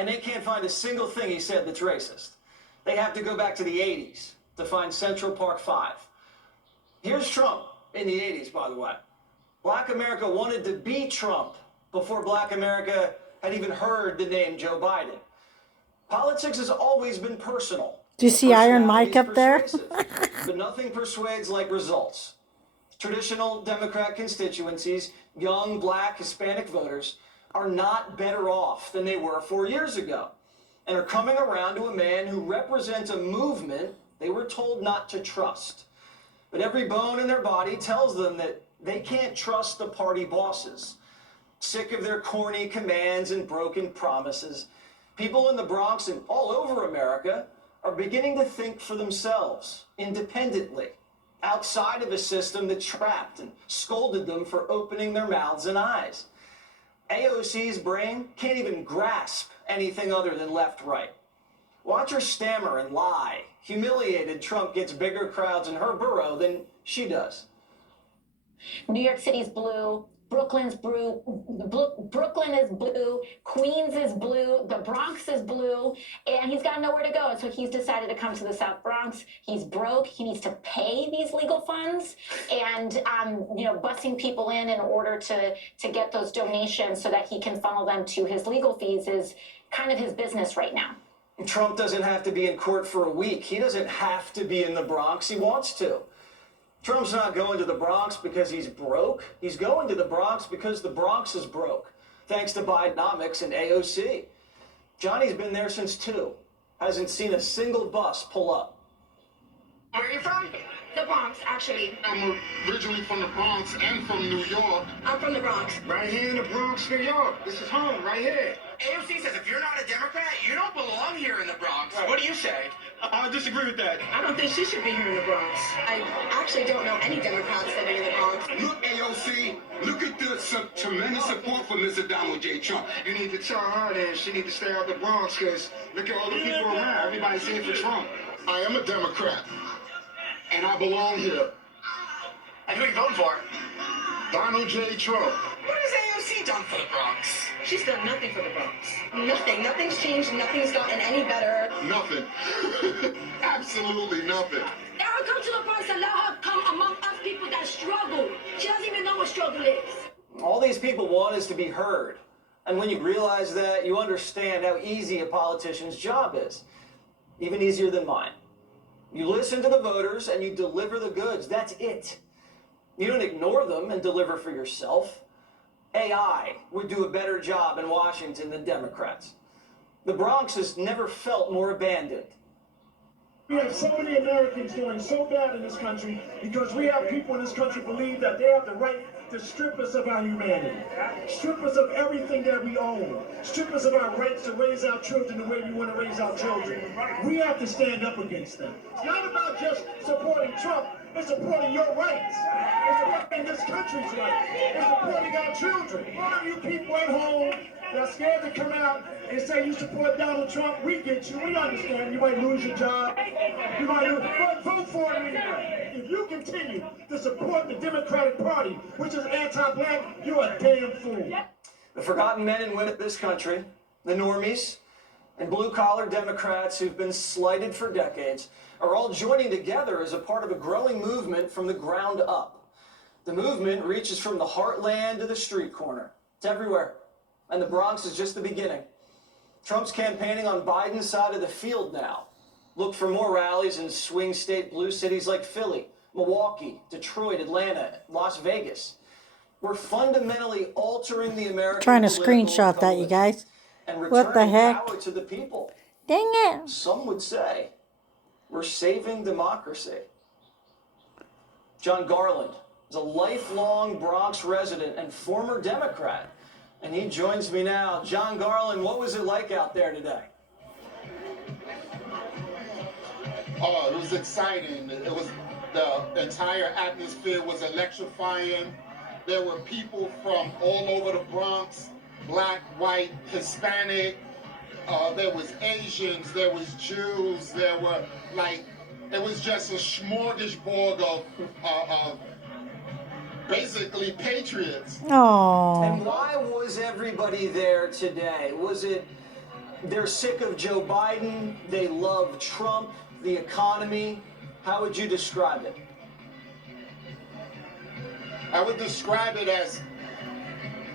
and they can't find a single thing he said that's racist. They have to go back to the 80s to find Central Park 5. Here's Trump in the 80s, by the way. Black America wanted to be Trump before Black America had even heard the name Joe Biden. Politics has always been personal. Do you see Iron Mike up there? But nothing persuades like results. Traditional Democrat constituencies, young Black, Hispanic voters, are not better off than they were 4 years ago and are coming around to a man who represents a movement they were told not to trust. But every bone in their body tells them that they can't trust the party bosses. Sick of their corny commands and broken promises, people in the Bronx and all over America are beginning to think for themselves, independently, outside of a system that trapped and scolded them for opening their mouths and eyes. AOC's brain can't even grasp anything other than left-right. Watch her stammer and lie. Humiliated, Trump gets bigger crowds in her borough than she does. New York City's blue. Brooklyn is blue, Queens is blue, the Bronx is blue, and he's got nowhere to go. So he's decided to come to the South Bronx. He's broke. He needs to pay these legal funds, and busing people in order to get those donations so that he can funnel them to his legal fees is kind of his business right now. Trump doesn't have to be in court for a week. He doesn't have to be in the Bronx. He wants to. Trump's not going to the Bronx because he's broke. He's going to the Bronx because the Bronx is broke, thanks to Bidenomics and AOC. Johnny's been there since 2. Hasn't seen a single bus pull up. Where are you from? The Bronx, actually. I'm originally from the Bronx and from New York. I'm from the Bronx. Right here in the Bronx, New York. This is home, right here. AOC says if you're not a Democrat, you don't belong here in the Bronx. Right. What do you say? I disagree with that. I don't think she should be here in the Bronx. I actually don't know any Democrats living in the Bronx. Look, AOC, look at the tremendous support for Mr. Donald J. Trump. You need to tell her that she need to stay out the Bronx because look at all the people around. Everybody's here for Trump. I am a Democrat, and I belong here. And who are you voting for? Donald J. Trump. What has AOC done for the Bronx? She's done nothing for the Bronx. Nothing. Nothing's changed. Nothing's gotten any better. Nothing. Absolutely nothing. Let her come to the Bronx and let her come among us people that struggle. She doesn't even know what struggle is. All these people want is to be heard. And when you realize that, you understand how easy a politician's job is. Even easier than mine. You listen to the voters and you deliver the goods. That's it. You don't ignore them and deliver for yourself. AI would do a better job in Washington than Democrats. The Bronx has never felt more abandoned. We have so many Americans doing so bad in this country because we have people in this country believe that they have the right to strip us of our humanity, strip us of everything that we own, strip us of our rights to raise our children the way we want to raise our children. We have to stand up against them. It's not about just supporting Trump. It's supporting your rights. It's supporting this country's rights. It's supporting our children. All of you people at home that are scared to come out and say you support Donald Trump, we get you. We understand. You might lose your job. You might lose, but vote for him anyway. If you continue to support the Democratic Party, which is anti-black, you're a damn fool. The forgotten men and women of this country, the normies, and blue-collar Democrats who've been slighted for decades are all joining together as a part of a growing movement from the ground up. The movement reaches from the heartland to the street corner. It's everywhere. And the Bronx is just the beginning. Trump's campaigning on Biden's side of the field now. Look for more rallies in swing state blue cities like Philly, Milwaukee, Detroit, Atlanta, Las Vegas. We're fundamentally altering the American Trying to political screenshot that, you republic guys. and What the returning heck? power to the people. Dang it. Some would say we're saving democracy. John Garland is a lifelong Bronx resident and former Democrat, and he joins me now. John Garland, what was it like out there today? Oh, it was exciting. It was, the entire atmosphere was electrifying. There were people from all over the Bronx, black, white, Hispanic. There was Asians, there was Jews, there were it was just a smorgasbord of basically patriots. Oh. And why was everybody there today? Was it They're sick of Joe Biden. They love Trump, the economy. How would you describe it? I would describe it as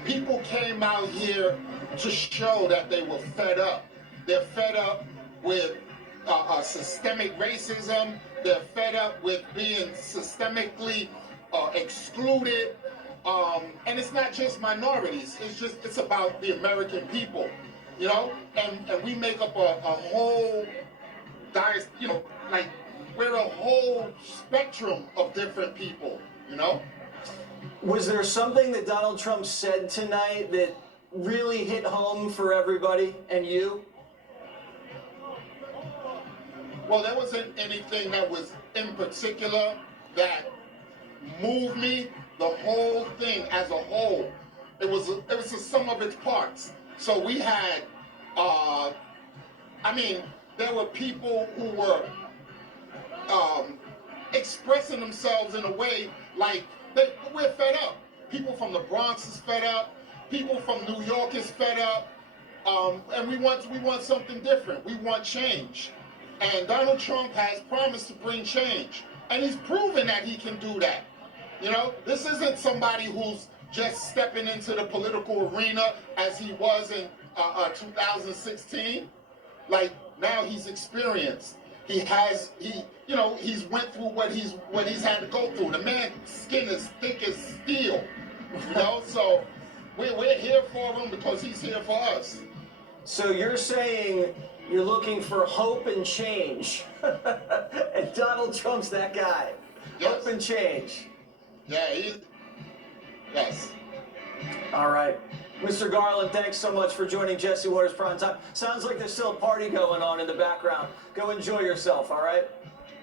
people came out here to show that they were fed up. They're fed up with systemic racism. They're fed up with being systemically excluded. And it's not just minorities. It's about the American people, you know? And we make up a whole, you know, like we're a whole spectrum of different people, you know? Was there something that Donald Trump said tonight that really hit home for everybody and you? Well, there wasn't anything that was in particular that moved me. The whole thing as a whole, it was the sum of its parts. So we had, I mean, there were people who were expressing themselves in a way like we're fed up. People from the Bronx is fed up. People from New York is fed up. And we want something different. We want change. And Donald Trump has promised to bring change. And he's proven that he can do that. You know, this isn't somebody who's just stepping into the political arena as he was in 2016. Like, now he's experienced. He's went through what he's had to go through. The man's skin is thick as steel. You know, so we're here for him because he's here for us. So you're saying you're looking for hope and change. And Donald Trump's that guy. Yes. Hope and change. Yeah, yes. All right. Mr. Garland, thanks so much for joining Jesse Watters Prime Time. Sounds like there's still a party going on in the background. Go enjoy yourself, all right?